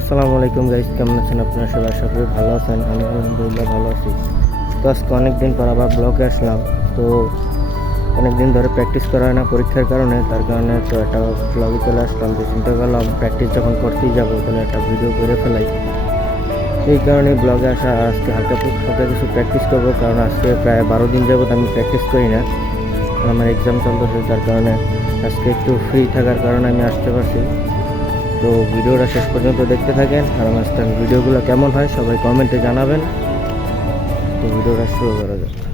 আসসালামু আলাইকুম গাইস, কেমন আছেন আপনারা সবাই? আশা করি ভালো আছেন। আমি আলহামদুলিল্লাহ ভালো আছি। তো আজকে অনেকদিন পর আবার ব্লগে আসলাম। তো অনেকদিন ধরে প্র্যাকটিস করা হয় না পরীক্ষার কারণে, তার কারণে তো একটা ব্লগে চলে আসলাম। যে চিন্তা করলাম প্র্যাকটিস যখন করতেই যাবো তাহলে একটা ভিডিও করে ফেলাই। এই কারণে ব্লগে আসা। আর আজকে হালকা হালকা কিছু প্র্যাকটিস করবো, কারণ আজকে প্রায় 12 দিন যাবত আমি প্র্যাকটিস করি না। আমার এক্সাম চলতেছে, তার কারণে আজকে একটু ফ্রি থাকার কারণে আমি আসতে পারছি। তো ভিডিওটা শেষ পর্যন্ত দেখতে থাকেন, আর আমার ভিডিওগুলো কেমন হয় সবাই কমেন্টে জানাবেন। তো ভিডিওটা শুরু করা যাক।